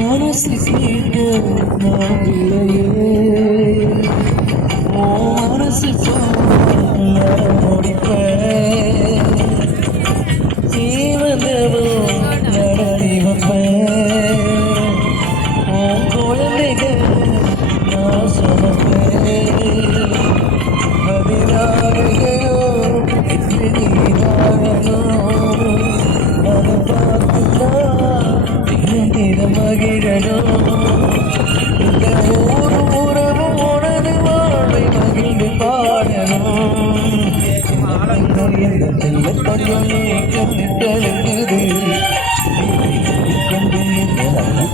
மனசு கேட்டு நான் இல்லையே மனசு முடிப்பேன் ஜீவனவும் நடனி வைப்பேன் குழந்தைகள் நான் சமைப்பேன் பதினாகையோ வெளியாகனோ அதை பார்த்துதான் மகிழனும் இந்த உறவும் உனது வாழ்வை மகிழ்ந்து பாடணும் எந்த செல்ல தன்மையை கண்டுகிறது கொண்டு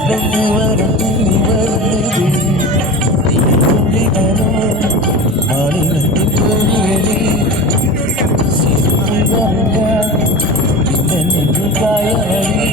கொண்டு வருது வருது மாநிலத்தின் வெளியேறி காயடி